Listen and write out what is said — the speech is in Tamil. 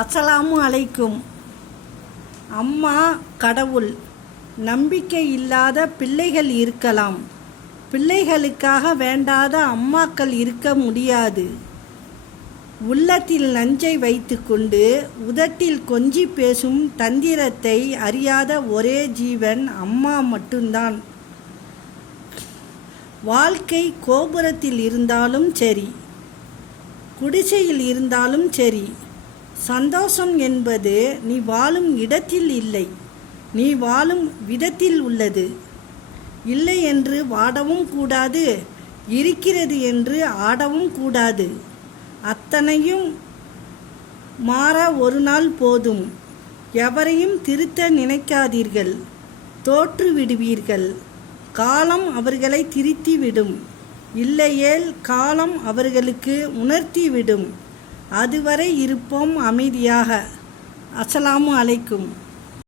அஸ்ஸலாமு அலைக்கும். அம்மா கடவுள். நம்பிக்கை இல்லாத பிள்ளைகள் இருக்கலாம். பிள்ளைகளுக்காக வேண்டாத அம்மாக்கள் இருக்க முடியாது. உள்ளத்தில் நஞ்சை வைத்துக்கொண்டு உதட்டில் கொஞ்சி பேசும் தந்திரத்தை அறியாத ஒரே ஜீவன் அம்மா மட்டும்தான். வாழ்க்கை கோபுரத்தில் இருந்தாலும் சரி, குடிசையில் இருந்தாலும் சரி, சந்தோஷம் என்பது நீ வாழும் இடத்தில் இல்லை, நீ வாழும் விதத்தில் உள்ளது. இல்லை என்று வாடவும் கூடாது, இருக்கிறது என்று ஆடவும் கூடாது. அத்தனையும் மாற ஒரு நாள் போதும். எவரையும் திருத்த நினைக்காதீர்கள், தோற்று விடுவீர்கள். காலம் அவர்களை திருத்திவிடும், இல்லையேல் காலம் அவர்களுக்கு உணர்த்திவிடும். அதுவரை இருப்போம் அமைதியாக. அஸ்ஸலாமு அலைக்கும்.